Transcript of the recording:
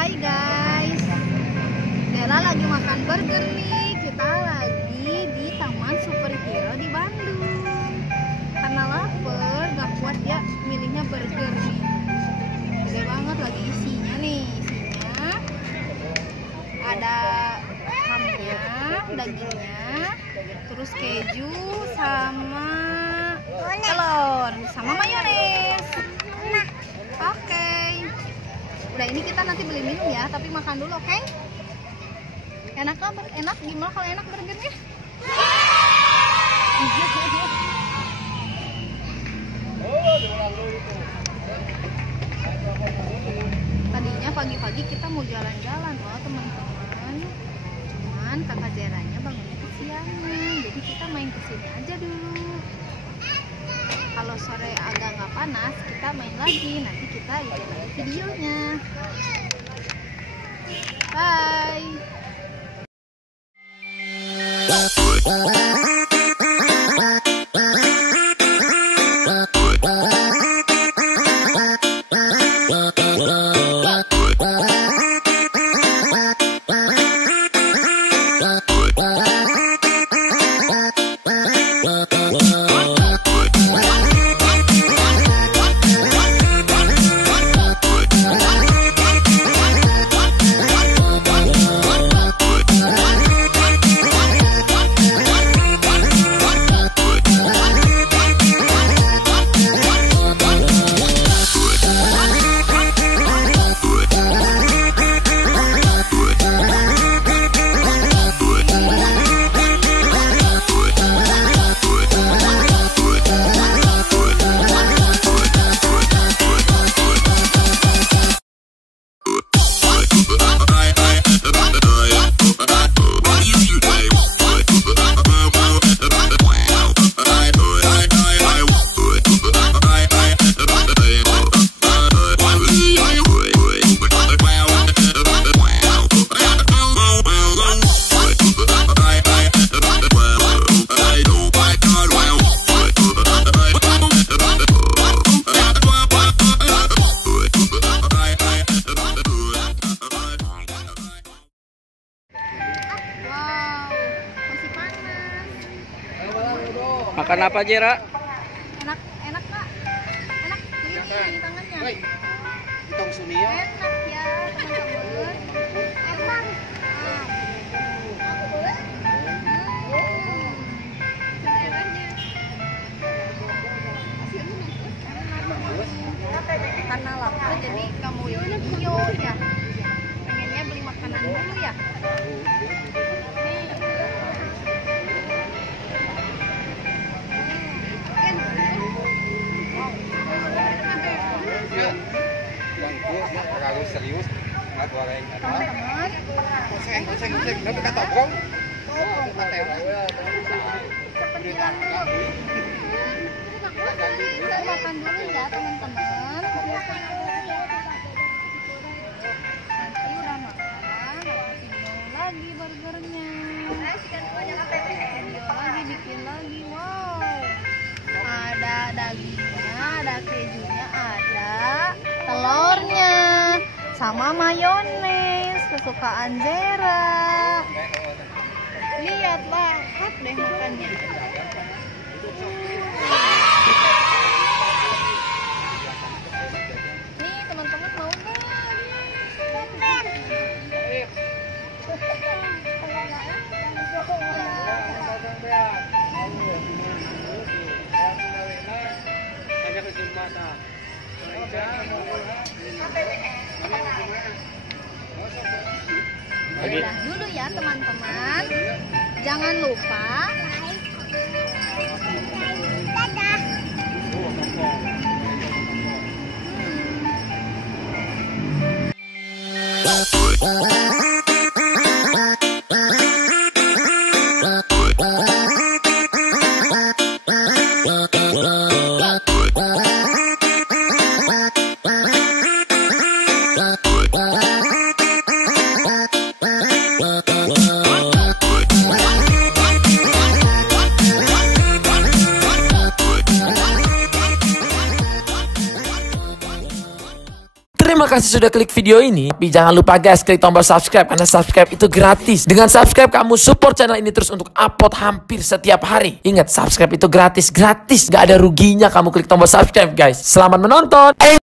Hai guys, Dela lagi makan burger nih. Kita lagi di Taman Superhero di Bandung. Karena lapar, gak kuat ya, milihnya burger nih. Gede banget lagi isinya nih. Isinya ada hamnya, dagingnya, terus keju sama telur sama mayones. Oke. Udah, ini kita nanti beli minum ya, tapi makan dulu, oke? Enak kan? Enak? Gimana kalau enak burgernya? Tadinya pagi-pagi kita mau jalan-jalan loh teman-teman. Cuman kakak Zeranya bangunnya kesiangan, jadi kita main kesini aja dulu. Kalau sore agak nggak panas, kita main lagi. Nanti kita lihat lagi videonya. Bye. Makan apa, Jera? Enak, enak nggak? Enak, ini tangannya. Hitong sumio. Enak ya teman-teman. Enak. Karena lapar jadi kamu iyo ya. Pengennya beli makanan dulu ya. Kalau serius, nggak goreng. Teman-teman, Goseng, nanti kata bong. kecilan dulu. Kita makan dulu ya teman-teman. Nanti udah makan, video lagi burgernya. Video lagi, bikin lagi. Wow, ada dagingnya, ada kejunya, ada telurnya, sama mayones kesukaan Zera. Lihatlah, hot deh makannya. Nih teman-teman, mau nggak? Udah dulu ya teman-teman. Jangan lupa Terima kasih sudah klik video ini. Tapi jangan lupa guys, klik tombol subscribe karena subscribe itu gratis. Dengan subscribe kamu support channel ini terus untuk upload hampir setiap hari. Ingat, subscribe itu gratis. Gak ada ruginya kamu klik tombol subscribe guys. Selamat menonton.